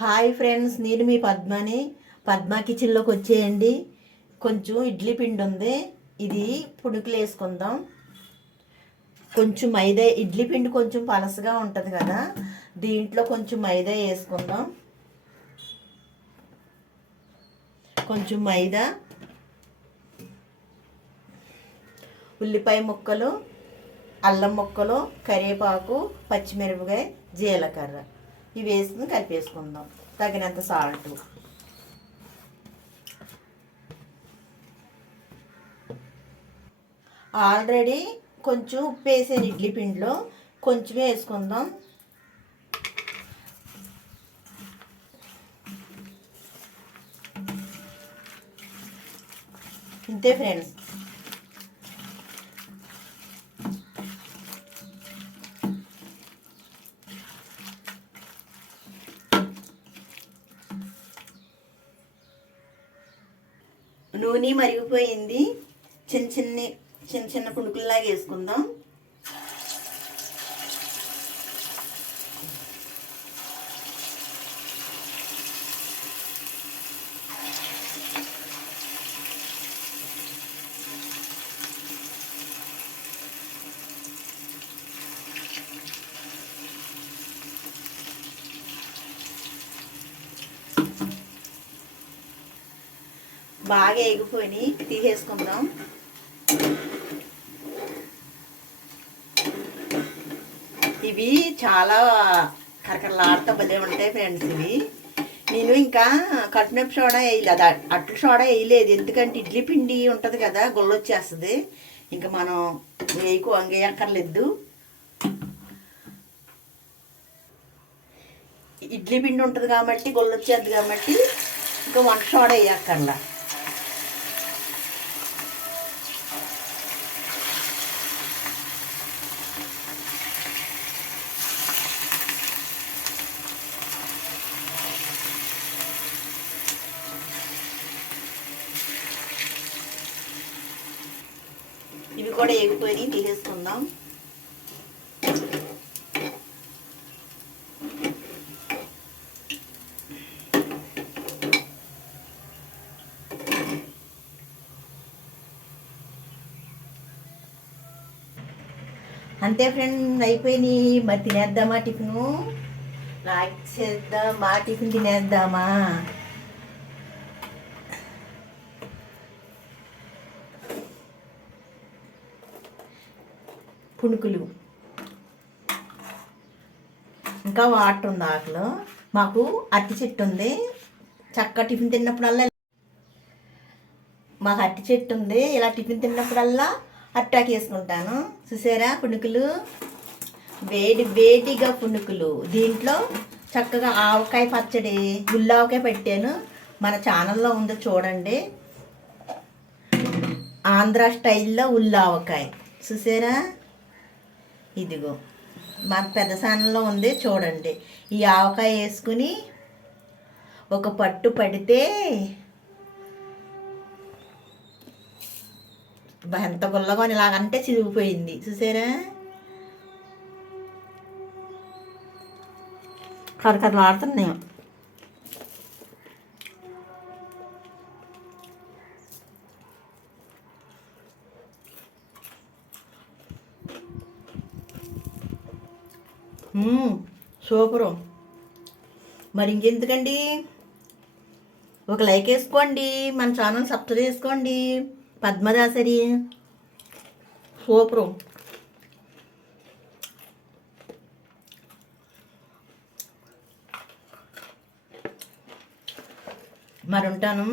Hi friends నేను మీ పద్మని. పద్మ కిచెన్లోకి వచ్చేయండి. కొంచెం ఇడ్లీ పిండి ఉంది. ఇది పుణుకులు వేసుకుందాం. కొంచెం మైదా ఇడ్లీ పిండి కొంచెం పలసగా ఉంటుంది కదా దీంట్లో కొంచెం మైదా వేసుకుందాం. కొంచెం మైదా ఉల్లిపాయ ముక్కలు అల్లం ముక్కలు కరివేపాకు పచ్చిమిరపకాయ జీలకర్ర. ఇవి వేసుకుని కలిపేసుకుందాం. తగినంత సాల్ట్. ఆల్రెడీ కొంచెం ఉప్పు వేసాను ఇడ్లీ పిండిలో. కొంచెం వేసుకుందాం. ఇంతే ఫ్రెండ్స్. నూనె మరిగిపోయింది. చిన్న చిన్ని చిన్న చిన్న పుణుకుల్లాగా వేసుకుందాం బాగా ఎగిపోయి తీసేసుకుందాం. ఇవి చాలా కరకరలాడుతూ భలే ఉంటాయి ఫ్రెండ్స్ ఇవి. నేను ఇంకా కట్టునొప్పి సోడా వేయలేదు. అట్ల సోడా వేయలేదు. ఎందుకంటే ఇడ్లీ పిండి ఉంటుంది కదా గుళ్ళొచ్చేస్తుంది ఇంకా మనం వేయకు అంగేయక్కర్లేదు ఇడ్లీ పిండి ఉంటుంది కాబట్టి గుల్లొచ్చేది కాబట్టి ఇంకా వంట సోడా వేయక్కర్లా. ఇవి కూడా ఎగిపోయి తీసేసుకుందాం. అంతే ఫ్రెండ్ అయిపోయినాయి. మరి తినేద్దామా టిఫిను? లైక్ చేద్దామా? టిఫిన్ తినేద్దామా? పుణుకులు. ఇంకా వాటర్ ఉంది ఆకులో. మాకు అత్తి చెట్టు ఉంది. చక్క టిఫిన్ తిన్నప్పుడల్లా మాకు అట్టి చెట్టు ఉంది. ఇలా టిఫిన్ తిన్నప్పుడల్లా అట్టాకి వేసుకుంటాను. చూసారా పుణుకులు? వేడి వేడిగా పుణుకులు. దీంట్లో చక్కగా ఆవకాయ పచ్చడి గుల్లావకాయ పెట్టాను. మన ఛానల్లో ఉందో చూడండి. ఆంధ్ర స్టైల్లో ఉల్లావకాయ. చూసారా? ఇదిగో. మా పెద్ద సానంలో ఉంది చూడండి. ఈ ఆవకాయ వేసుకుని ఒక పట్టు పడితే ఎంత గుల్లగా ఇలాగంటే చిరిగిపోయింది. చూసారా? కరకరలాడుతున్నాయి. సూపరు. మరి ఇంకెందుకండి? ఒక లైక్ వేసుకోండి మన ఛానల్ సబ్స్క్రైబ్ చేసుకోండి. పద్మదాసరి సూపరు. మరి ఉంటాను.